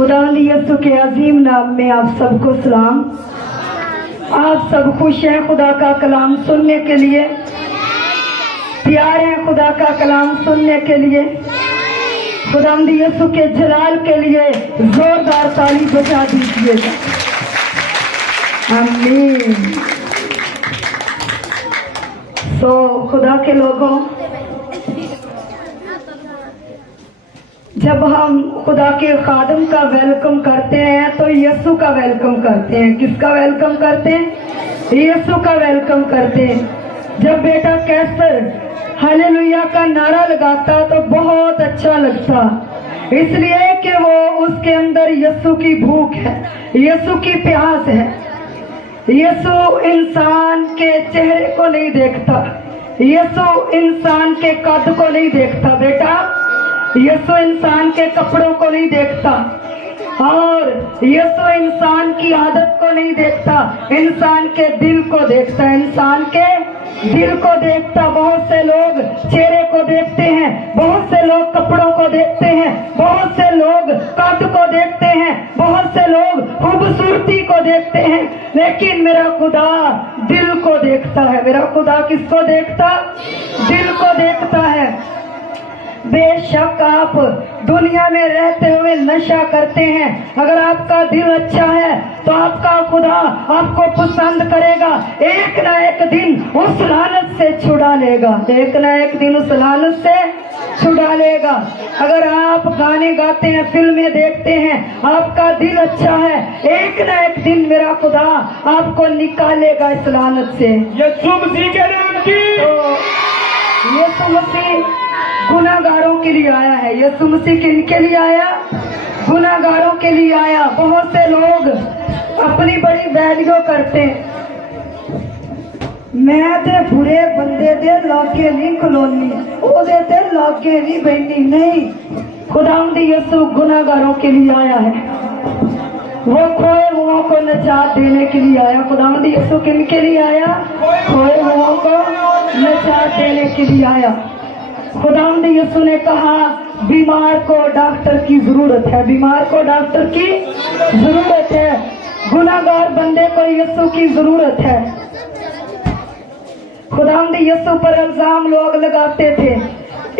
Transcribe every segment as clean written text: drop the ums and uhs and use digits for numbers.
खुदावंद यीशु के अजीम नाम में आप सबको सलाम। आप सब खुश हैं खुदा का कलाम सुनने के लिए, तैयार हैं खुदा का कलाम सुनने के लिए। खुदावंद यीशु के जलाल के लिए जोरदार ताली बजा दीजिएगा। आमीन। तो खुदा के लोगों, जब हम खुदा के खादम का वेलकम करते हैं तो यीशु का वेलकम करते हैं। किसका वेलकम करते हैं? यीशु का वेलकम करते हैं। जब बेटा कैसर हालेलुया का नारा लगाता तो बहुत अच्छा लगता, इसलिए कि वो उसके अंदर यीशु की भूख है, यीशु की प्यास है। यीशु इंसान के चेहरे को नहीं देखता, यीशु इंसान के कद को नहीं देखता बेटा, यीशु इंसान के कपड़ों को नहीं देखता, और यीशु इंसान की आदत को नहीं देखता, इंसान के दिल को देखता है, इंसान के दिल को देखता। बहुत से लोग चेहरे को देखते हैं, बहुत से लोग कपड़ों को देखते हैं, बहुत से लोग कद को देखते हैं, बहुत से लोग खूबसूरती को देखते हैं, लेकिन मेरा खुदा दिल को देखता है। मेरा खुदा किसको देखता? दिल को देखता है। बेशक आप दुनिया में रहते हुए नशा करते हैं, अगर आपका दिल अच्छा है तो आपका खुदा आपको पसंद करेगा, एक ना एक दिन उस लानत से छुड़ा लेगा, एक ना एक दिन उस लानत से छुड़ा लेगा। अगर आप गाने गाते हैं, फिल्में देखते हैं, आपका दिल अच्छा है, एक ना एक दिन मेरा खुदा आपको निकालेगा इस लानत से। यीशु मसीह के नाम की। तो यीशु मसीह गुनाहगारों के लिए आया है। यीशु मसीह किनके लिए आया? गुनाहगारों के लिए आया। बहुत से लोग अपनी बड़ी वैल्यू करते हैं, मैं ते बुरे बंदे दे लागे नहीं खलोनी, ओदे ते लागे नहीं बैठी। नहीं, खुदावंद यीशु गुनाहगारों के लिए आया है, वो खोए हुओं को नजात देने के लिए आया। खुदावंद यीशु किनके लिए आया? खोए हुओं को नजात देने के लिए आया। खुदावंद यीशु ने कहा बीमार को डॉक्टर की जरूरत है, बीमार को डॉक्टर की जरूरत है, गुनाहगार बंदे को यीशु की जरूरत है। खुदावंद यीशु पर इल्जाम लोग लगाते थे,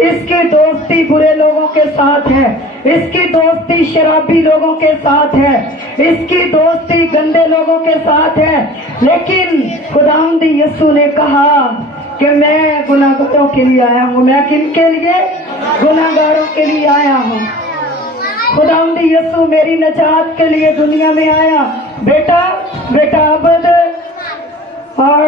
इसकी दोस्ती बुरे लोगों के साथ है, इसकी दोस्ती शराबी लोगों के साथ है, इसकी दोस्ती गंदे लोगों के साथ है। लेकिन खुदावंद यीशु ने कहा कि मैं गुनाहगारों के लिए आया हूँ। मैं किन के लिए? गुनाहगारों के लिए आया हूँ। खुदावंद यीशु मेरी नजात के लिए दुनिया में आया। बेटा अबद और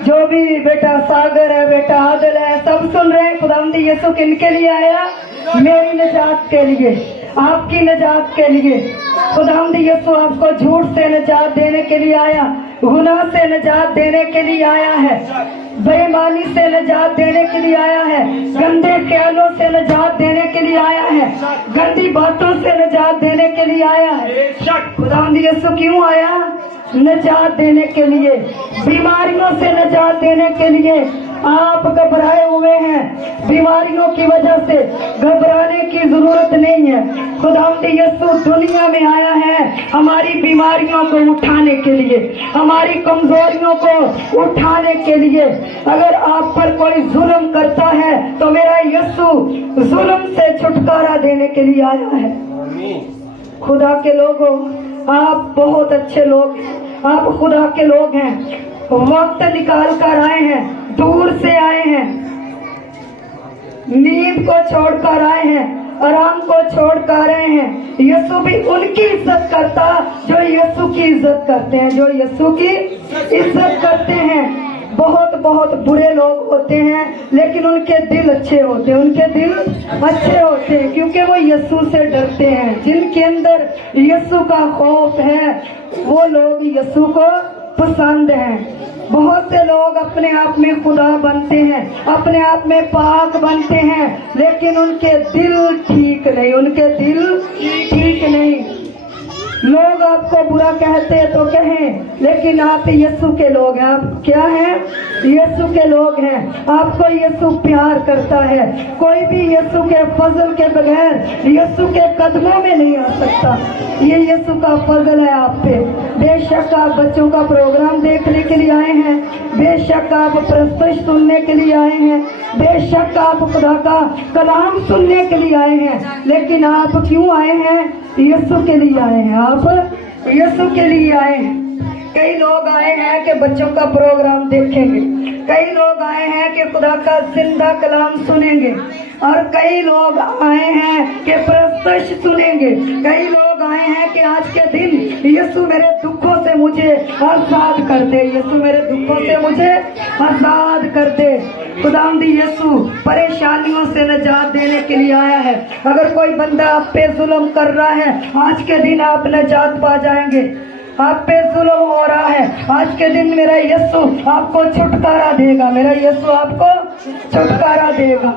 जो भी बेटा सागर है, बेटा आदिल है, सब सुन रहे हैं। खुदावंद यीशु किन के लिए आया? मेरी नजात के लिए, आपकी नजात के लिए। खुदावंद यीशु आपको झूठ से नजात देने के लिए आया, गुनाह से नजात देने के लिए आया है, बेईमानी से नजात देने के लिए आया है, गंदे ख्यालों से नजात देने के लिए आया है, गंदी बातों से नजात देने के लिए आया है। खुदावंद यीशु क्यों आया? नजात देने के लिए, बीमारियों से नजात देने के लिए। आप घबराए हुए हैं, बीमारियों की वजह से घबराने की जरूरत नहीं है। खुदावंद यीशु दुनिया में आया है हमारी बीमारियों को उठाने के लिए, हमारी कमजोरियों को उठाने के लिए। अगर आप पर कोई जुल्म करता है तो मेरा यीशु जुल्म से छुटकारा देने के लिए आया है। खुदा के लोगों, आप बहुत अच्छे लोग हैं, आप खुदा के लोग हैं, वक्त निकाल कर आए हैं, दूर से आए हैं, नींद को छोड़कर आए हैं, आराम को छोड़कर आए हैं। यीशु भी उनकी इज्जत करता जो यीशु की इज्जत करते हैं, जो यीशु की इज्जत करते हैं। बहुत बहुत बुरे लोग होते हैं लेकिन उनके दिल अच्छे होते हैं, उनके दिल अच्छे होते हैं क्योंकि वो यीशु से डरते हैं। जिनके अंदर यीशु का खौफ है वो लोग यीशु को पसंद हैं। बहुत से लोग अपने आप में खुदा बनते हैं, अपने आप में पाक बनते हैं, लेकिन उनके दिल ठीक नहीं, उनके दिल ठीक नहीं। लोग आपको बुरा कहते हैं तो कहें, लेकिन आप यीशु के लोग हैं। आप क्या हैं? यीशु के लोग हैं। आपको यीशु प्यार करता है। कोई भी यीशु के फजल के बगैर यीशु के कदमों में नहीं आ सकता। ये यीशु का फजल है आप पे। बेशक आप बच्चों का प्रोग्राम देखने के लिए आए हैं, बेशक आप प्रस्तुत सुनने के लिए आए हैं, बेशक आप खुदा का कलाम सुनने के लिए आए हैं, लेकिन आप क्यों आए हैं? यीशु के लिए आए हैं। आप यीशु के लिए आए हैं। कई लोग आए हैं कि बच्चों का प्रोग्राम देखेंगे, कई लोग आए हैं कि खुदा का जिंदा कलाम सुनेंगे, और कई लोग आए हैं कि प्रस्तुत सुनेंगे। कई लोग आए हैं कि आज के दिन यीशु मेरे दुखों से मुझे आजाद कर दे, यीशु मेरे दुखों से मुझे आजाद कर दे। खुदावंद यीशु परेशानियों से निजात देने के लिए आया है। अगर कोई बंदा आप पे जुल्म कर रहा है, आज के दिन आप निजात पा जाएंगे। आप पे जुल्म हो रहा है, आज के दिन मेरा यीशु आपको छुटकारा देगा, मेरा यीशु आपको छुटकारा देगा।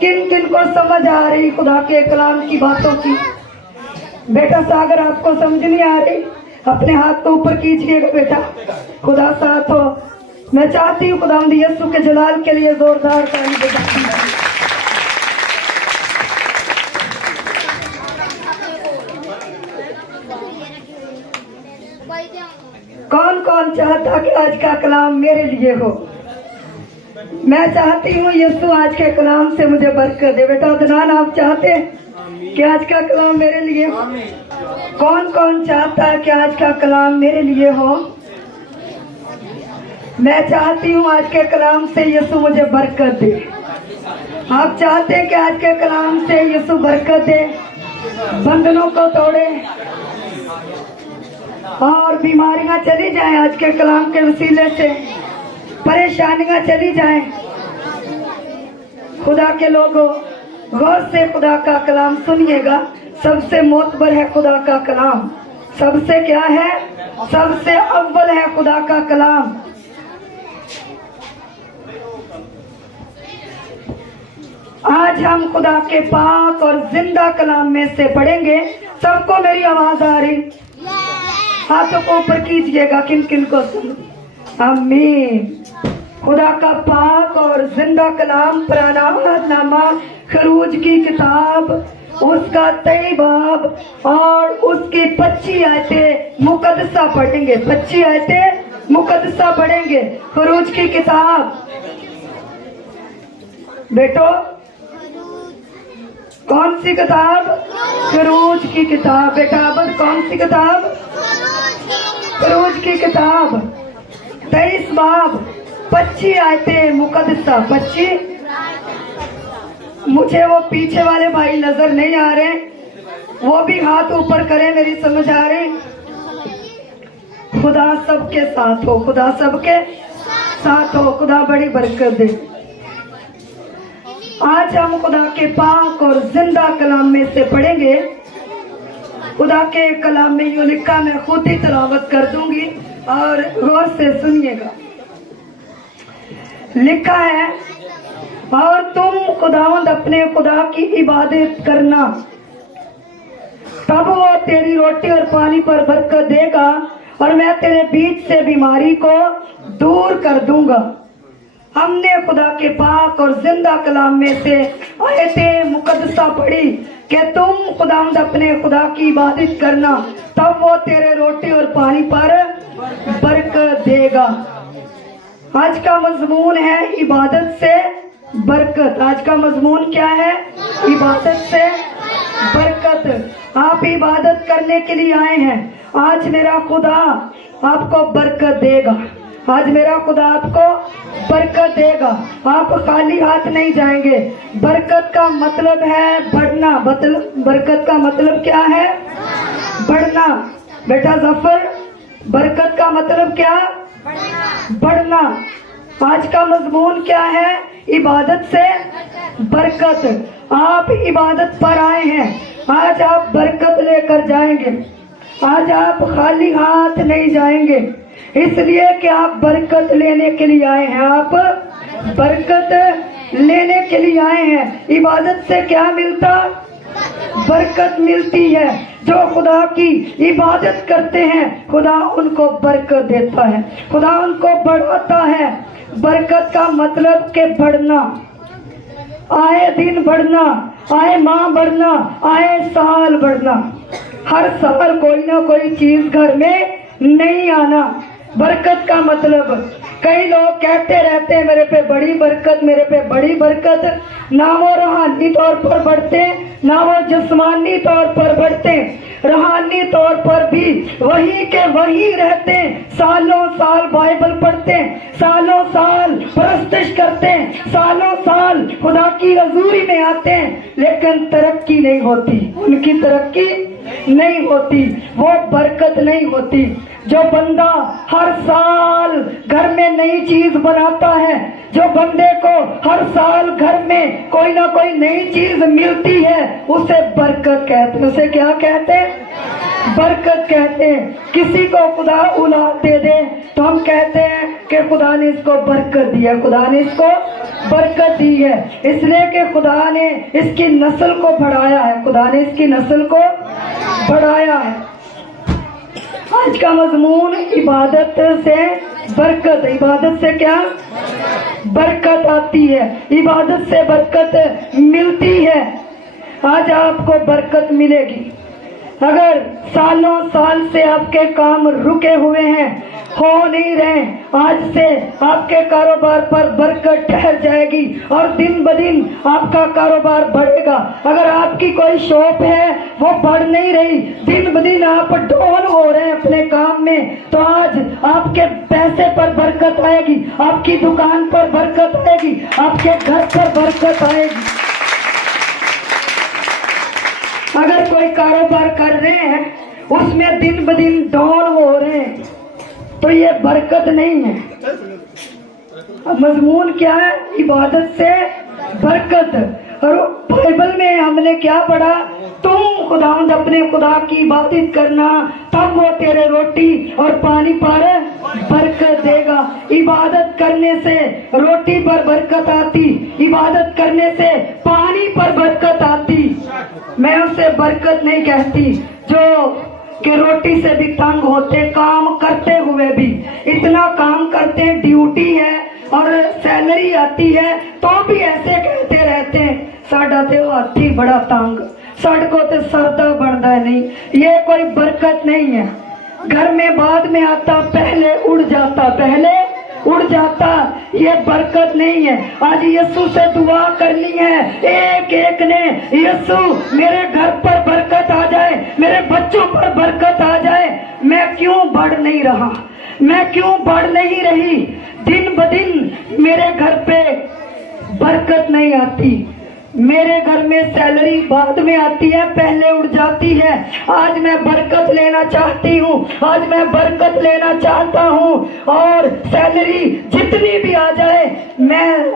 किन किन को समझ आ रही खुदा के कलाम की बातों की? बेटा सागर आपको समझ नहीं आ रही? अपने हाथ को ऊपर कीजिएगा बेटा। खुदा साथ हो। मैं चाहती हूँ खुदावंद यीशु के जलाल के लिए जोरदार ताली बजाएं। कौन कौन चाहता कि आज का कलाम मेरे लिए हो? मैं चाहती हूँ यीशु आज के कलाम से मुझे बरकत दे। बेटा अदनान, आप चाहते हैं कि आज का कलाम मेरे लिए हो? कौन कौन चाहता है कि आज का कलाम मेरे लिए हो? मैं चाहती हूँ आज के कलाम से यीशु मुझे बरकत दे। आप चाहते हैं कि आज के कलाम से यीशु बरकत दे, बंधनों को तोड़े और बीमारियां चली जाएं, आज के कलाम के वसीले से परेशानियां चली जाएं। खुदा के लोगों, गौर से खुदा का कलाम सुनिएगा। सबसे मोतबर है खुदा का कलाम। सबसे क्या है? सबसे अव्वल है खुदा का कलाम। आज हम खुदा के पाक और जिंदा कलाम में से पढ़ेंगे। सबको मेरी आवाज आ रही? हाथों को ऊपर कीजिएगा। किन किन को सुन? आमीन। खुदा का पाक और जिंदा कलाम पुराना अहदनामा खरूज की किताब, उसका 23 बाब और उसकी 25 आयतें मुकद्दसा पढ़ेंगे। 25 आयतें मुकद्दसा पढ़ेंगे। खरूज की किताब बेटो, कौन सी किताब? खरूज की किताब। बेटा अब कौन सी किताब? खरूज की किताब 23 बाब 25 आयतें मुकद्दसा। 25। मुझे वो पीछे वाले भाई नजर नहीं आ रहे, वो भी हाथ ऊपर करें, मेरी समझ आ रही? खुदा सबके साथ हो, खुदा सबके साथ हो, खुदा बड़ी बरकत दे। आज हम खुदा के पाक और जिंदा कलाम में से पढ़ेंगे। खुदा के कलाम में यूं लिखा, मैं खुद ही तिलावत कर दूंगी और गौर से सुनिएगा। लिखा है, और तुम खुदावंद अपने खुदा की इबादत करना, तब वो तेरी रोटी और पानी पर बरकत देगा, और मैं तेरे बीच से बीमारी को दूर कर दूंगा। हमने खुदा के पाक और जिंदा कलाम में से आयतें मुकद्दसा पढ़ी कि तुम खुदावंद अपने खुदा की इबादत करना, तब वो तेरे रोटी और पानी पर बरकत देगा। आज का मजमून है इबादत से बरकत। आज का मजमून क्या है? इबादत से बरकत। आप इबादत करने के लिए आए हैं। आज मेरा खुदा आपको बरकत देगा। आज मेरा खुदा आपको बरकत देगा। आप खाली हाथ नहीं जाएंगे। बरकत का मतलब है बढ़ना। बरकत का मतलब क्या है? बढ़ना। बेटा जफर, बरकत का मतलब क्या? बढ़ना। आज का मजमून क्या है? इबादत से बरकत। आप इबादत पर आए हैं, आज आप बरकत लेकर जाएंगे। आज आप खाली हाथ नहीं जाएंगे, इसलिए कि आप बरकत लेने के लिए आए हैं। आप बरकत लेने के लिए आए हैं। इबादत से क्या मिलता? बरकत मिलती है। जो खुदा की इबादत करते हैं खुदा उनको बरकत देता है, खुदा उनको बढ़ाता है। बरकत का मतलब के बढ़ना, आए दिन बढ़ना, आए माह बढ़ना, आए साल बढ़ना। हर साल कोई ना कोई चीज घर में नहीं आना। बरकत का मतलब, कई लोग कहते रहते हैं मेरे पे बड़ी बरकत, मेरे पे बड़ी बरकत। ना वो रूहानी तौर पर बढ़ते, ना वो जिस्मानी तौर पर बढ़ते, रूहानी तौर पर भी वही के वही रहते। सालों साल बाइबल पढ़ते, सालों साल परस्तिश करते, सालों साल खुदा की हजूरी में आते हैं, लेकिन तरक्की नहीं होती, उनकी तरक्की नहीं होती, वो बरकत नहीं होती। जो बंदा हर साल घर में नई चीज बनाता है, जो बंदे को हर साल घर में कोई ना कोई नई चीज मिलती है, उसे बरकत कहते हैं। उसे क्या कहते हैं? बरकत कहते हैं। किसी को खुदा औलाद दे दे तो हम कहते हैं कि खुदा ने इसको बरकत दी है, खुदा ने इसको बरकत दी है, इसलिए कि खुदा ने इसकी नस्ल को बढ़ाया है, खुदा ने इसकी नस्ल को बढ़ाया है। आज का मजमून इबादत से बरकत, इबादत से क्या बरकत आती है, इबादत से बरकत मिलती है। आज आपको बरकत मिलेगी। अगर सालों साल से आपके काम रुके हुए हैं, हो नहीं रहे, आज से आपके कारोबार पर बरकत ठहर जाएगी और दिन ब दिन आपका कारोबार बढ़ेगा। अगर आपकी कोई शॉप है वो बढ़ नहीं रही, दिन ब दिन आप डाउन हो रहे हैं अपने काम में, तो आज आपके पैसे पर बरकत आएगी, आपकी दुकान पर बरकत आएगी, आपके घर पर बरकत आएगी। अगर कोई कारोबार कर रहे हैं उसमें दिन ब दिन डाउन हो रहे हैं, तो ये बरकत नहीं है। मजमून क्या है? इबादत से बरकत। और बाइबल में हमने क्या पढ़ा? तुम खुदावंद अपने खुदा की इबादत करना, तब वो तेरे रोटी और पानी पर बरकत देगा। इबादत करने से रोटी पर बरकत आती, इबादत करने से पानी पर बरकत आती। मैं उसे बरकत नहीं कहती जो कि रोटी से भी तंग होते, काम करते हुए भी इतना काम करते, ड्यूटी है और सैलरी आती है तो भी ऐसे कहते रहते हैं साडा ते हाथी बड़ा तंग, सड़कों ते सरदा बनता नहीं। ये कोई बरकत नहीं है। घर में बाद में आता, पहले उड़ जाता, पहले उड़ जाता, ये बरकत नहीं है। आज यीशु से दुआ करनी है, एक एक ने, यीशु मेरे घर पर बरकत आ जाए, मेरे बच्चों पर बरकत आ जाए। मैं क्यों बढ़ नहीं रहा, मैं क्यों बढ़ नहीं रही? दिन ब दिन मेरे घर पे बरकत नहीं आती, मेरे घर में सैलरी बाद में आती है, पहले उड़ जाती है। आज मैं बरकत लेना चाहती हूँ, आज मैं बरकत लेना चाहता हूँ, और सैलरी जितनी भी आ जाए मैं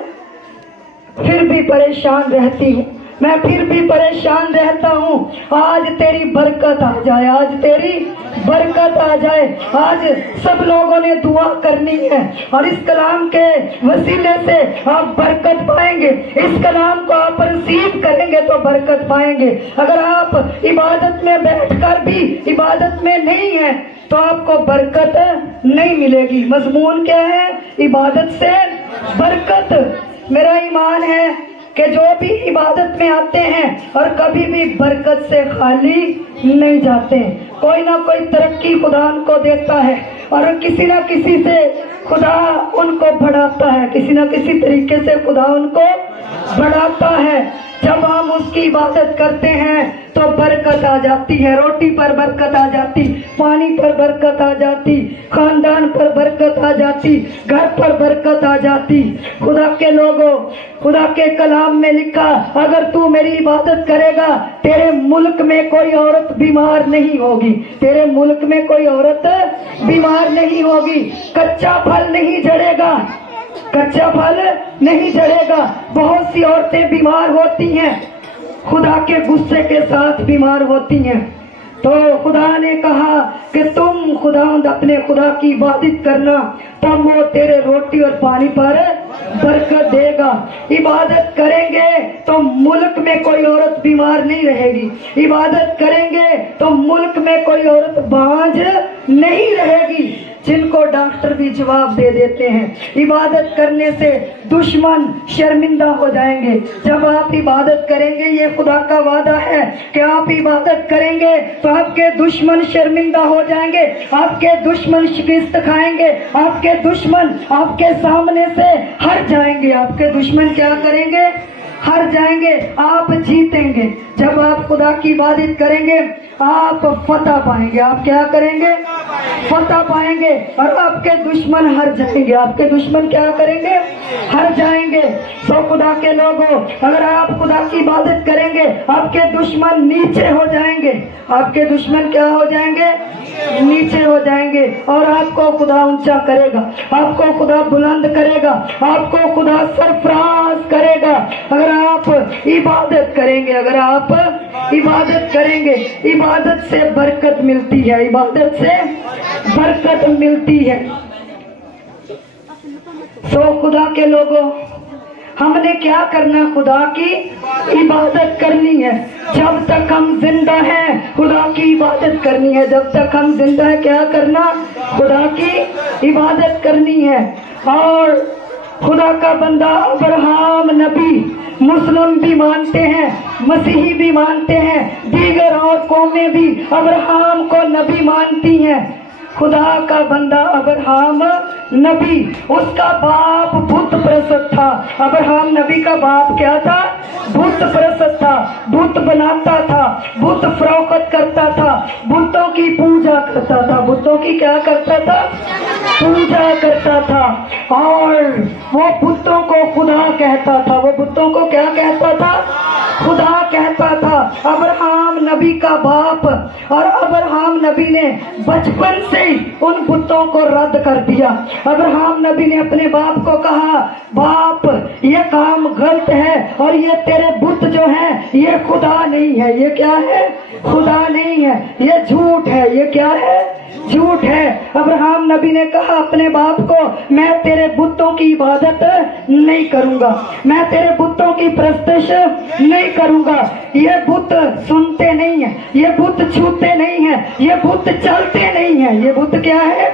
फिर भी परेशान रहती हूँ, मैं फिर भी परेशान रहता हूँ। आज तेरी बरकत आ जाए, आज तेरी बरकत आ जाए। आज सब लोगों ने दुआ करनी है और इस कलाम के वसीले से आप बरकत पाएंगे। इस कलाम को आप रिसीव करेंगे तो बरकत पाएंगे। अगर आप इबादत में बैठकर भी इबादत में नहीं है तो आपको बरकत नहीं मिलेगी। मजमून क्या है? इबादत से बरकत। मेरा ईमान है कि जो भी इबादत में आते हैं और कभी भी बरकत से खाली नहीं जाते, कोई ना कोई तरक्की खुदा उनको देता है और किसी ना किसी से खुदा उनको बढ़ाता है, किसी ना किसी तरीके से खुदा उनको बढ़ाता है। जब हम उसकी इबादत करते हैं तो बरकत आ जाती है, रोटी पर बरकत आ जाती, पानी पर बरकत आ जाती, खानदान पर बरकत आ जाती, घर पर बरकत आ जाती। खुदा के लोगों, खुदा के कलाम में लिखा, अगर तू मेरी इबादत करेगा तेरे मुल्क में कोई औरत बीमार नहीं होगी, तेरे मुल्क में कोई औरत बीमार नहीं होगी, कच्चा फल नहीं झड़ेगा, कच्चा फल नहीं झड़ेगा। बहुत सी औरतें बीमार होती हैं, खुदा के गुस्से के साथ बीमार होती हैं। तो खुदा ने कहा कि तुम खुदावंद अपने खुदा की इबादत करना, तब वो तेरे रोटी और पानी पर बरकत देगा। इबादत करेंगे तो मुल्क में कोई औरत बीमार नहीं रहेगी, इबादत करेंगे तो मुल्क में कोई औरत बांझ नहीं रहेगी, जिनको डॉक्टर भी जवाब दे देते हैं। इबादत करने से दुश्मन शर्मिंदा हो जाएंगे। जब आप इबादत करेंगे, ये खुदा का वादा है कि आप इबादत करेंगे तो आपके दुश्मन शर्मिंदा हो जाएंगे, आपके दुश्मन शिकस्त खाएंगे, आपके दुश्मन आपके सामने से हट जाएंगे। आपके दुश्मन क्या करेंगे? हार जाएंगे, आप जीतेंगे। जब आप खुदा की इबादत करेंगे आप फतह पाएंगे। आप क्या करेंगे? फतह पाएंगे और आपके दुश्मन हार जाएंगे। आपके दुश्मन क्या करेंगे? हार जाएंगे। सो खुदा के लोगों, अगर आप खुदा की इबादत करेंगे आपके दुश्मन नीचे हो जाएंगे। आपके दुश्मन क्या हो जाएंगे? नीचे हो जाएंगे और आपको खुदा ऊंचा करेगा, आपको खुदा बुलंद करेगा, आपको खुदा सरफराज करेगा। अगर आप इबादत करेंगे, अगर आप इबादत करेंगे, इबादत से बरकत मिलती है, इबादत से बरकत मिलती है। सो खुदा के लोगों, हमने क्या करना? खुदा की इबादत करनी है। जब तक हम जिंदा हैं खुदा की इबादत करनी है। जब तक हम जिंदा है क्या करना? खुदा की इबादत करनी है। और खुदा का बंदा अब्राहम नबी, मुस्लिम भी मानते हैं, मसीही भी मानते हैं, दीगर और कौमें भी अब्राहम को नबी मानती हैं। खुदा का बंदा अब्राहम नबी, उसका बाप बुत प्रस्त था। अब्राहम नबी का बाप क्या था? बुत प्रस्त था, बुत बनाता था, बुत फरोख्त करता था, बुतों की पूजा करता था। बुतों की क्या करता था? पूजा करता था। और वो बुतों को खुदा कहता था। वो बुतों को क्या कहता था? खुदा कहता था। अब्राहम नबी का बाप, और अब्राहम नबी ने बचपन से उन बुतों को रद्द कर दिया। अब्राहम नबी ने अपने बाप को कहा, बाप ये काम गलत है और ये तेरे बुत जो हैं ये खुदा नहीं है। ये क्या है? खुदा नहीं है, ये झूठ है। ये क्या है? झूठ है। अब्राहम नबी ने कहा अपने बाप को, मैं तेरे बुतों की इबादत नहीं करूंगा, मैं तेरे बुतों की प्रस्तुश नहीं करूंगा। ये बुत सुनते नहीं है, ये बुत छूते नहीं है, ये बुत चलते नहीं है। ये बुत क्या है?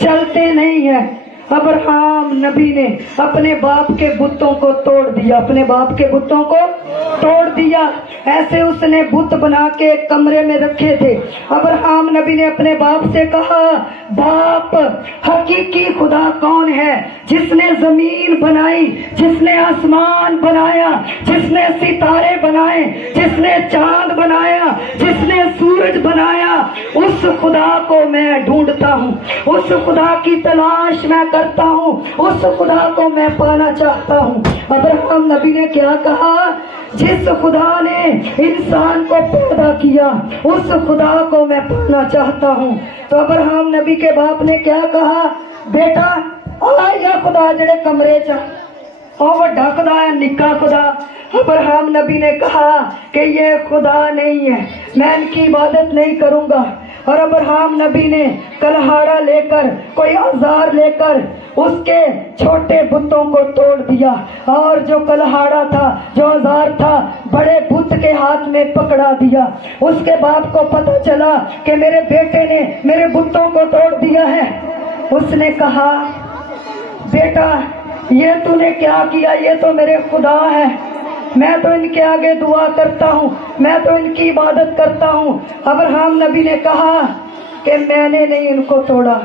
चलते नहीं है। अब्राहम नबी ने अपने बाप के बुतों को तोड़ दिया, अपने बाप के बुतों को तोड़ दिया। ऐसे उसने बुत बना के एक कमरे में रखे थे। अब्राहम नबी ने अपने बाप से कहा, बाप हकीकी खुदा कौन है? जिसने जमीन बनाई, जिसने आसमान बनाया, जिसने सितारे बनाए, जिसने चांद बनाया, जिसने सूरज बनाया, उस खुदा को मैं ढूंढता हूँ, उस खुदा की तलाश मैं करता हूँ, उस खुदा को मैं पाना चाहता हूँ। अब्राहम नबी ने क्या कहा? जिस खुदा ने इंसान को पैदा किया उस खुदा को मैं पाना चाहता हूँ। तो अब्राहम नबी के बाप ने क्या कहा? बेटा आ या खुदा जड़े कमरे च और वड्डा खुदा है, निक्का खुदा। अब्राहम नबी ने कहा कि ये खुदा नहीं है, मैं इनकी इबादत नहीं करूंगा। और अब्राहम नबी ने कलहाड़ा लेकर, कोई औजार लेकर उसके छोटे बुतों को तोड़ दिया और जो कलहाड़ा था, जो औजार था, बड़े बुत के हाथ में पकड़ा दिया। उसके बाप को पता चला कि मेरे बेटे ने मेरे बुतों को तोड़ दिया है। उसने कहा, बेटा ये तूने क्या किया? ये तो मेरे खुदा है, मैं तो इनके आगे दुआ करता हूँ, मैं तो इनकी इबादत करता हूँ। अब्राहम नबी ने कहा कि मैंने नहीं इनको तोड़ा,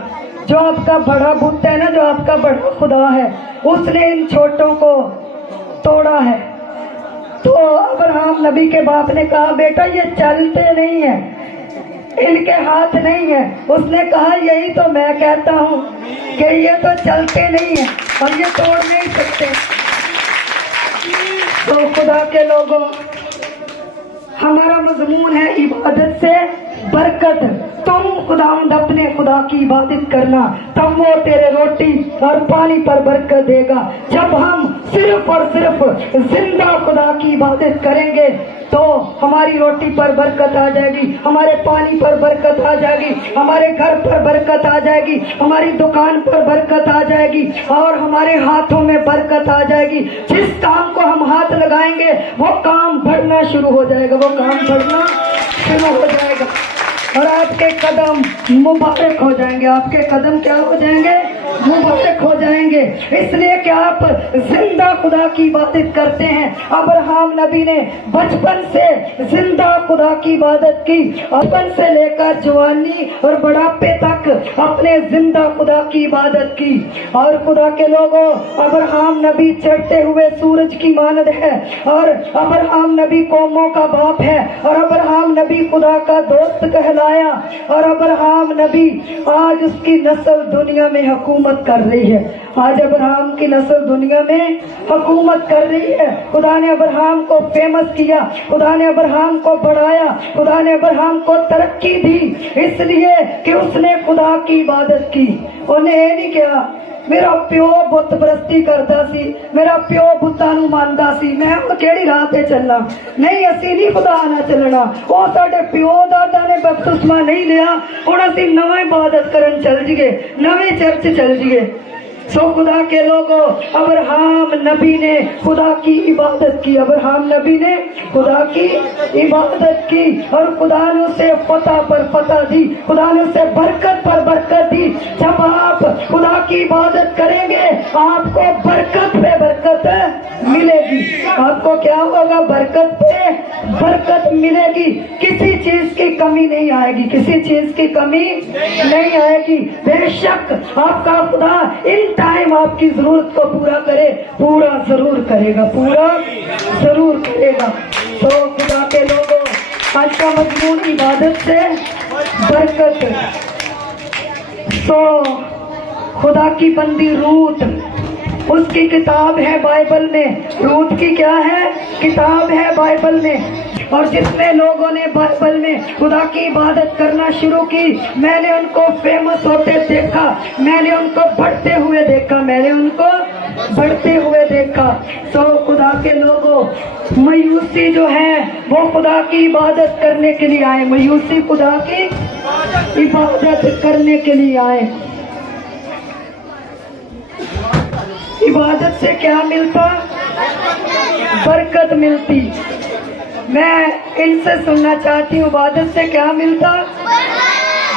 जो आपका बड़ा बुत है ना, जो आपका बड़ा खुदा है, उसने इन छोटों को तोड़ा है। तो अब्राहम नबी के बाप ने कहा, बेटा ये चलते नहीं है, इनके हाथ नहीं है। उसने कहा, यही तो मैं कहता हूँ कि ये तो चलते नहीं है और ये तोड़ नहीं सकते। तो खुदा के लोगों, हमारा मजमून है इबादत से बरकत। तुम खुदावंद अपने खुदा की इबादत करना, तब वो तेरे रोटी और पानी पर बरकत देगा। जब हम صرف اور صرف زندہ خدا کی عبادت کریں گے تو ہماری روٹی پر برکت آ جائے گی، ہمارے پانی پر برکت آ جائے گی، ہمارے گھر پر برکت آ جائے گی، ہماری دکان پر برکت آ جائے گی، اور ہمارے ہاتھوں میں برکت آ جائے گی۔ جس کام کو ہم ہاتھ لگائیں گے وہ کام بڑھنا شروع ہو جائے گا، وہ کام بڑھنا شروع ہو جائے گا، اور آپ کے قدم مبارک ہو جائیں گے۔ آپ کے قدم کیا ہو جائیں گے؟ مبارک ہو جائیں گے، اس لیے کہ آپ زندہ خدا کی عبادت کرتے ہیں۔ ابراہیم نبی نے بچپن سے زندہ خدا کی عبادت کی، بچپن سے لے کر جوانی اور بڑھاپے تک اپنے زندہ خدا کی عبادت کی۔ اور خدا کے لوگوں، ابراہیم نبی چڑھتے ہوئے سورج کی مانند ہے، اور ابراہیم نبی قوموں کا باپ ہے، اور ابراہیم نبی خدا کا دوست کہلایا، اور ابراہیم نبی آج اس کی نسل دنیا میں حکومت کر رہی ہے۔ آج ابراہیم کی نسل دنیا میں حکومت کر رہی ہے۔ خدا نے ابراہیم کو فیمس کیا، خدا نے ابراہیم کو بڑھایا، خدا نے ابراہیم کو ترقی دی، اس لیے کہ اس نے خدا کی عبادت کی۔ انہیں یہ نہیں کہا میرا پیو بت پرستی کرتا سی، میرا پیو بتاں نوں ماندا سی، میں ہن کیڑی راہ تے چلنا؟ نہیں، اسی نہیں خدا نہ چلنا، وہ ساڈے پیو دادا نے بپتسمہ نہیں لیا، ہن اسی نویں عبادت کرن چل جیے، نویں چرچ چل جیے۔ سو خدا کے لوگوں، ابراہیم نبی نے خدا کی عبادت کی، ابراہیم نبی نے خدا کی عبادت کی، اور خدا نے اسے فتح پر فتح دی، خدا نے اسے برکت پر برکت دی۔ جب آپ خدا کی عبادت کریں گے آپ کو برکت پہ برکت ملے گی، آپ کو کیا ہوگا؟ برکت پہ برکت ملے گی، کسی چیز کی کمی نہیں آئے گی، کسی چیز کی کمی نہیں آئے گی۔ بے شک آپ کا خدا ان ٹائم آپ کی ضرورت کو پورا کرے، پورا ضرور کرے گا، پورا ضرور کرے گا۔ تو خدا کے لوگوں، آج کا مضمون عبادت سے برکت۔ تو خدا کی بندی روت، اس کی کتاب ہے بائبل میں، روت کی کیا ہے؟ کتاب ہے بائبل میں۔ اور جتنے لوگوں نے بائبل میں خدا کی عبادت کرنا شروع کی، میں نے ان کو فیمس ہوتے دیکھا، میں نے ان کو بڑھتے ہوئے دیکھا، میں نے ان کو بڑھتے ہوئے دیکھا۔ تو خدا کے لوگوں، مایوسی جو ہے وہ خدا کی عبادت کرنے کے لیے آئے، مایوسی خدا کی عبادت کرنے کے لیے آئے۔ عبادت سے کیا ملتا؟ برکت ملتی۔ میں ان سے سننا چاہتی ہوں، عبادت سے کیا ملتا؟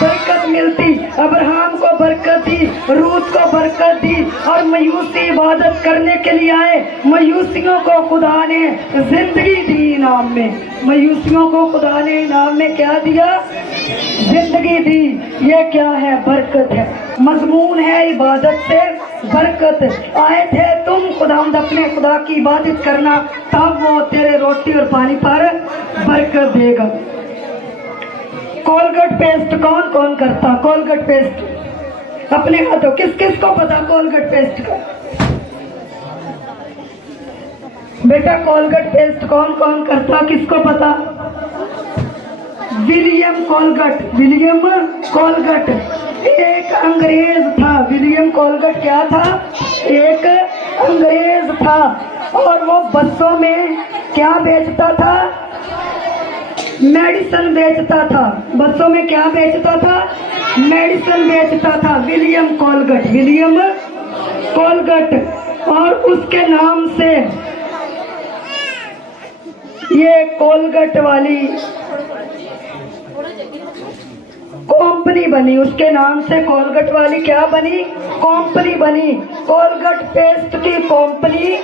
برکت ملتی۔ ابراہیم کو برکت دی، روت کو برکت دی، اور مایوسی عبادت کرنے کے لیے آئے۔ مایوسیوں کو خدا نے زندگی دی انعام میں، مایوسیوں کو خدا نے انعام میں کیا دیا؟ زندگی دی۔ یہ کیا ہے؟ برکت ہے۔ مضمون ہے عبادت سے برکت۔ آئے تھے تم خداوند اپنے خدا کی عبادت کرنا، تب وہ تیرے روٹی اور پانی پر برکت دے گا۔ کولگٹ پیسٹ کون کون کرتا؟ کولگٹ پیسٹ اپنے ہاتھوں، کس کس کو پتا کولگٹ پیسٹ کا؟ بیٹا کولگٹ پیسٹ کون کون کرتا؟ کس کو پتا؟ ولیم کولگٹ، ولیم کولگٹ ایک انگریز تھا۔ ولیم کولگٹ کیا تھا؟ ایک انگریز تھا، اور وہ بسوں میں کیا بیچتا تھا؟ میڈیسن بیچتا تھا۔ بسوں میں کیا بیچتا تھا؟ میڈیسن بیچتا تھا۔ ولیم کولگٹ، ولیم کولگٹ، اور اس کے نام سے یہ کولگٹ والی کمپنی بنی، اس کے نام سے کولگٹ والی کیا بنی؟ کمپنی بنی۔ کولگٹ پیسٹ کی کمپنی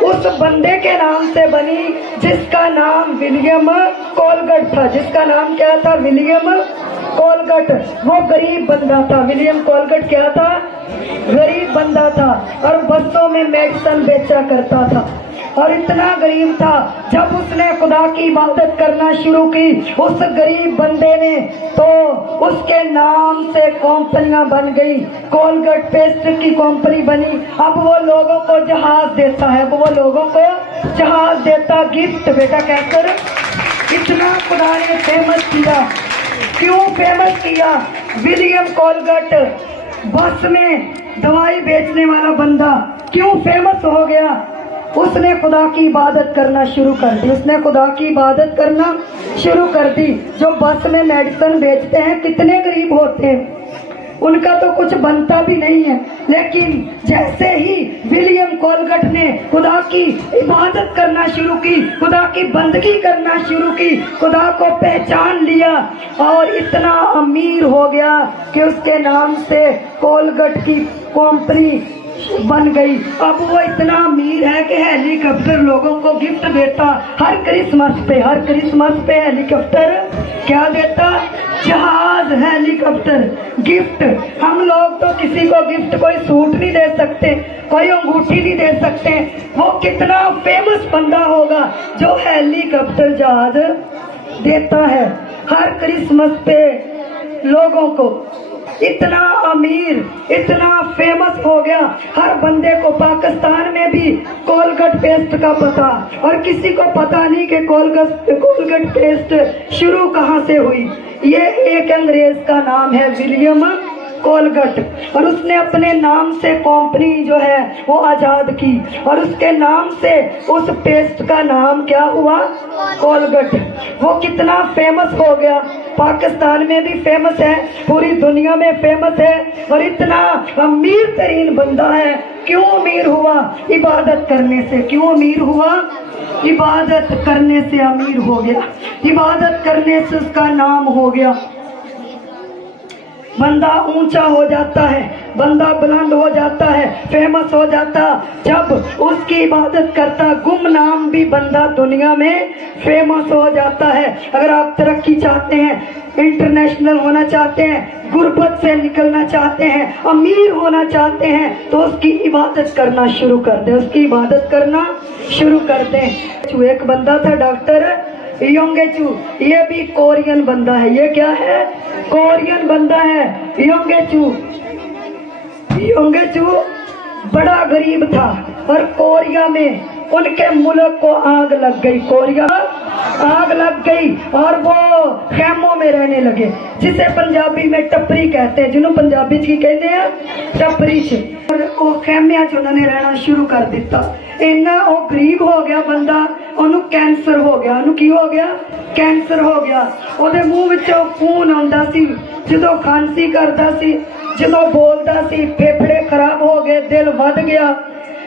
اس بندے کے نام سے بنی جس کا نام ولیم کولگٹ تھا، جس کا نام کیا تھا؟ ولیم کولگٹ۔ وہ غریب بندہ تھا۔ ولیم کولگٹ کیا تھا؟ غریب بندہ تھا، اور بسوں میں میڈیسن بیچا کرتا تھا، اور اتنا غریب تھا جب اس نے خدا کی عبادت کرنا شروع کی اس غریب بندے نے، تو اس کے نام سے کمپنیاں بن گئی، کولگٹ پیسٹ کی کمپنی بنی۔ اب وہ لوگوں کو جہاز دیتا ہے، اب وہ لوگوں کو جہاز دیتا، گفٹ بیٹا کہہ کر۔ اتنا خدا نے فیمس کیا۔ کیوں فیمس کیا؟ ولیم کولگٹ بس میں دوائی بیچنے والا بندہ کیوں فیمس ہو گیا؟ उसने खुदा की इबादत करना शुरू कर दी, उसने खुदा की इबादत करना शुरू कर दी। जो बस में मेडिसिन बेचते हैं कितने गरीब होते हैं, उनका तो कुछ बनता भी नहीं है, लेकिन जैसे ही विलियम कोलगट ने खुदा की इबादत करना शुरू की, खुदा की बंदगी करना शुरू की, खुदा को पहचान लिया और इतना अमीर हो गया कि उसके नाम से कोलगट की कंपनी बन गई। अब वो इतना अमीर है कि हेलीकॉप्टर लोगों को गिफ्ट देता हर क्रिसमस पे हेलीकॉप्टर क्या देता, जहाज, हेलीकॉप्टर गिफ्ट। हम लोग तो किसी को गिफ्ट कोई सूट नहीं दे सकते, कोई अंगूठी नहीं दे सकते। वो कितना फेमस बंदा होगा जो हेलीकॉप्टर जहाज देता है हर क्रिसमस पे लोगों को। इतना अमीर, इतना फेमस हो गया, हर बंदे को पाकिस्तान में भी कोलगट पेस्ट का पता, और किसी को पता नहीं कि कोलगट पेस्ट शुरू कहाँ से हुई। ये एक अंग्रेज का नाम है विलियम कोलगट, और उसने अपने नाम से कंपनी जो है वो आजाद की, और उसके नाम से उस पेस्ट का नाम क्या हुआ, कोलगट। वो कितना फेमस हो गया, पाकिस्तान में भी फेमस है, पूरी दुनिया में फेमस है, और इतना अमीर तरीन बंदा है। क्यों अमीर हुआ? इबादत करने से। क्यों अमीर हुआ? इबादत करने से अमीर हो गया, इबादत करने से उसका नाम हो गया। बंदा ऊंचा हो जाता है, बंदा बुलंद हो जाता है, फेमस हो जाता जब उसकी इबादत करता। गुमनाम भी बंदा दुनिया में फेमस हो जाता है। अगर आप तरक्की चाहते हैं, इंटरनेशनल होना चाहते हैं, गुर्बत से निकलना चाहते हैं, अमीर होना चाहते हैं, तो उसकी इबादत करना शुरू कर दे, उसकी इबादत करना शुरू कर दे। एक बंदा था डॉक्टर योंगेचू, ये भी कोरियन बंदा है। ये क्या है? कोरियन बंदा है योंगेचू। योंगेचू बड़ा गरीब था, और कोरिया में उनके मुल्क को आग लग गई, कोरिया आग लग गई, और वो खेमों में रहने लगे, जिसे पंजाबी में टपरी कहते हैं, जिन्हों पंजाबी की कहते हैं टपरी च। और वो खेमिया च उन्होंने रहना शुरू कर दिता। इन्ना वो गरीब हो गया बंदा, ਉਹਨੂੰ कैंसर हो गया। ਉਹਨੂੰ की हो गया? कैंसर हो गया। ਉਹਦੇ ਮੂੰਹ ਵਿੱਚੋਂ ਖੂਨ ਆਉਂਦਾ ਸੀ ਜਦੋਂ ਖਾਂਸੀ ਕਰਦਾ ਸੀ, ਜਦੋਂ ਬੋਲਦਾ ਸੀ, ਫੇਫੜੇ ਖਰਾਬ ਹੋ ਗਏ, ਦਿਲ ਵੱਧ ਗਿਆ,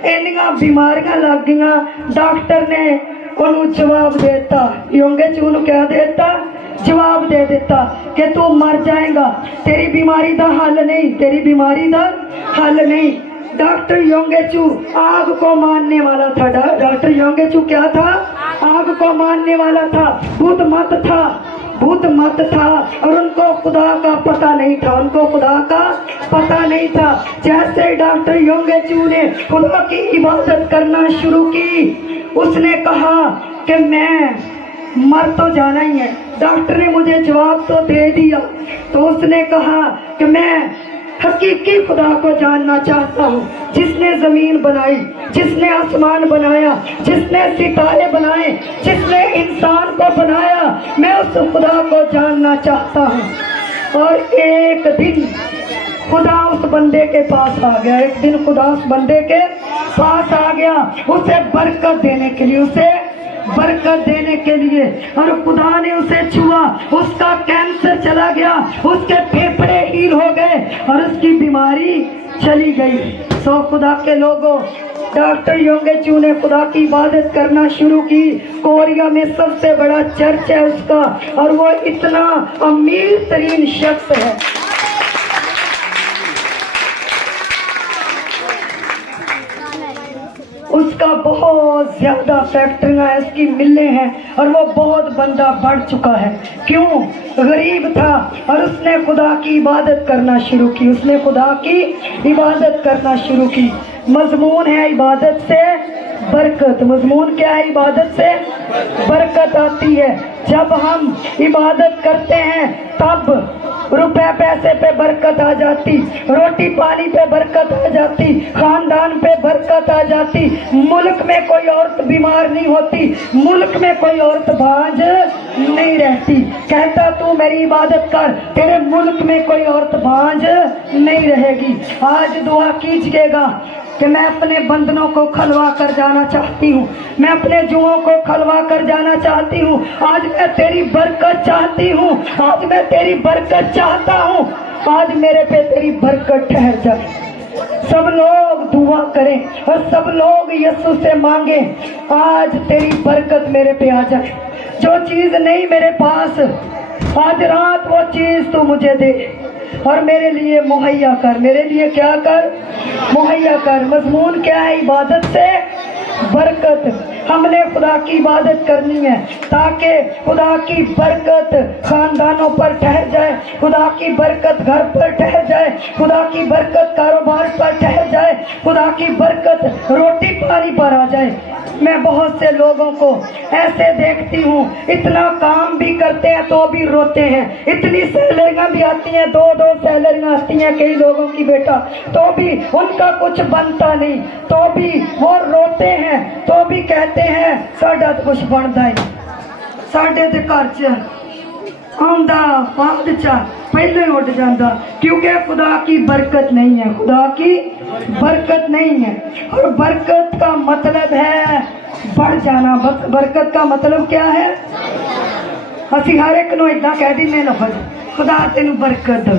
ਇੰਨੀਆਂ ਬਿਮਾਰੀਆਂ ਲੱਗ ਗਈਆਂ। ਡਾਕਟਰ ਨੇ ਉਹਨੂੰ ਜਵਾਬ ਦੇ ਦਿੱਤਾ, योंगेचू ਨੂੰ क्या दे ਦਿੱਤਾ? जवाब दे देता कि तू मर जाएगा, तेरी बीमारी का हल नहीं, तेरी बीमारी का हल नहीं। डॉक्टर योंगेचू आग को मानने वाला था। डॉक्टर योंगेचू क्या था? आग को मानने वाला था, बुद्ध मत था, बुद्ध मत था, और उनको खुदा का पता नहीं था, उनको खुदा का पता नहीं था। जैसे डॉक्टर योंगेचू ने खुदा की इबादत करना शुरू की, उसने कहा कि मैं मर तो जाना ही है। डॉक्टर ने मुझे जवाब तो दे दिया, तो उसने कहा कि मैं हकीकी खुदा को जानना चाहता हूँ, जिसने जमीन बनाई, जिसने आसमान बनाया, जिसने सितारे बनाए, जिसने इंसान को बनाया, मैं उस खुदा को जानना चाहता हूँ। और एक दिन खुदा उस बंदे के पास आ गया, एक दिन खुदा उस बंदे के पास आ गया, उसे बरकत देने के लिए, उसे बरकत देने के लिए। और खुदा ने उसे छुआ, उसका कैंसर चला गया, उसके फेफड़े हील हो गए, और उसकी बीमारी चली गई। सो खुदा के लोगों, डॉक्टर योंगेचू ने खुदा की इबादत करना शुरू की। कोरिया में सबसे बड़ा चर्च है उसका, और वो इतना अमीर तरीन शख्स है। उसका बहुत ज्यादा फैक्ट्रियां हैं, उसकी मिलें हैं, और वो बहुत बंदा बढ़ चुका है। क्यों? गरीब था, और उसने खुदा की इबादत करना शुरू की, उसने खुदा की इबादत करना शुरू की। मजमून है इबादत से बरकत। मजमून क्या है? इबादत से बरकत आती है। जब हम इबादत करते हैं तब रुपए पैसे पे बरकत आ जाती, रोटी पानी पे बरकत आ जाती, खानदान पे बरकत आ जाती, मुल्क में कोई औरत बीमार नहीं होती, मुल्क में कोई औरत बांझ नहीं रहती। कहता तू मेरी इबादत कर, तेरे मुल्क में कोई औरत बांझ नहीं रहेगी। आज दुआ कीजिएगा, कि मैं अपने बंधनों को खलवा कर जाना चाहती हूँ, मैं अपने जुओं को खलवा कर जाना चाहती हूँ। आज मैं तेरी बरकत चाहती हूँ, आज मैं तेरी बरकत चाहता हूँ, आज मेरे पे तेरी बरकत ठहर जाए। सब लोग दुआ करें और सब लोग यीशु से मांगे, आज तेरी बरकत मेरे पे आ जाए। जो चीज नहीं मेरे पास, आज रात वो चीज तू मुझे दे और मेरे लिए मुहैया कर। मेरे लिए क्या कर? मुहैया कर। मजमून क्या है? इबादत से बरकत। हमने खुदा की इबादत करनी है ताकि खुदा की बरकत खानदानों पर ठहर जाए, खुदा की बरकत घर पर ठहर जाए, खुदा की बरकत कारोबार पर ठहर जाए, खुदा की बरकत रोटी पानी पर आ जाए। मैं बहुत से लोगों को ऐसे देखती हूँ, इतना काम भी करते हैं तो भी रोते हैं, इतनी सैलरियाँ भी आती हैं, 2-2 सैलरियाँ आती हैं कई लोगों की बेटा, तो भी उनका कुछ बनता नहीं, तो भी वो रोते हैं, तो भी कहते हैं साडा तो कुछ बनता ही, साडे ते घर च आंदा बाद च पहले ही उठ जाता, क्योंकि खुदा की बरकत नहीं है, खुदा की बरकत नहीं है। और बरकत का मतलब है बढ़ जाना। बरकत का मतलब क्या है? असी हर एक नूं इदां कह दिंदे लफज खुदा तेनू बरकत दे,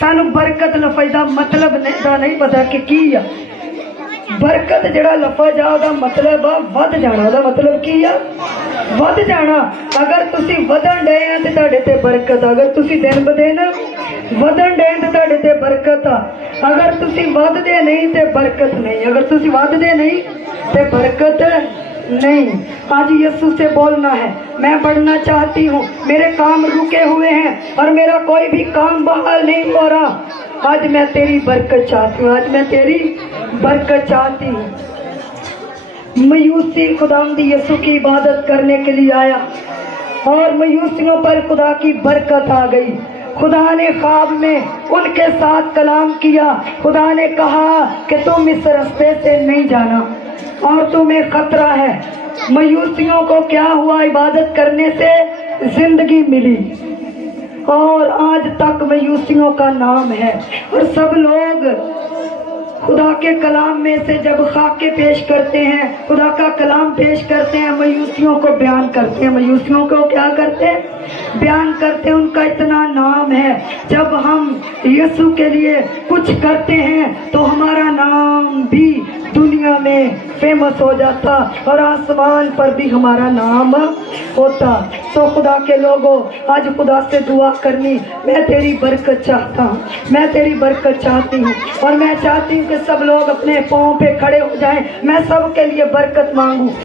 सानू बरकत लफज दा मतलब नहीं पता कि की आ। बरकत जड़ा लफज आ ओदा मतलब आ वध जाना। ओदा मतलब की आ? वध जाना। अगर तुसी वधन डे आ ते तुहाडे ते बरकत, अगर तुसी दिन ब दिन वधन डे ते तुहाडे ते बरकत आ, अगर तुसी वधदे नहीं ते बरकत नहीं, अगर तुसी वधदे नहीं ते बरकत नहीं। आज यीशु से बोलना है, मैं बढ़ना चाहती हूँ, मेरे काम रुके हुए हैं और मेरा कोई भी काम बहाल नहीं हो रहा, आज मैं तेरी बरकत चाहती हूँ, आज मैं तेरी बरकत चाहती हूँ। मयूसी खुदावंदी यीशु की इबादत करने के लिए आया और मयूसियों पर खुदा की बरकत आ गई। खुदा ने ख्वाब में उनके साथ कलाम किया। खुदा ने कहा कि तुम इस रास्ते से नहीं जाना और तुम्हें खतरा है। मयूसियों को क्या हुआ? इबादत करने से जिंदगी मिली और आज तक मयूसियों का नाम है। और सब लोग खुदा के कलाम में से जब खाके पेश करते हैं, खुदा का कलाम पेश करते हैं, मयूसियों को बयान करते हैं। मयूसियों को क्या करते हैं? बयान करते हैं। उनका इतना नाम है, जब हम यीशु के लिए कुछ करते हैं तो हमारा नाम भी दुनिया में फेमस हो जाता और आसमान पर भी हमारा नाम होता। तो खुदा के लोगों, आज खुदा से दुआ करनी, मैं तेरी बरकत चाहता हूँ, मैं तेरी बरकत चाहती हूँ और मैं चाहती हूँ कि सब लोग अपने पाँव पे खड़े हो जाएं, मैं सब के लिए बरकत मांगूं।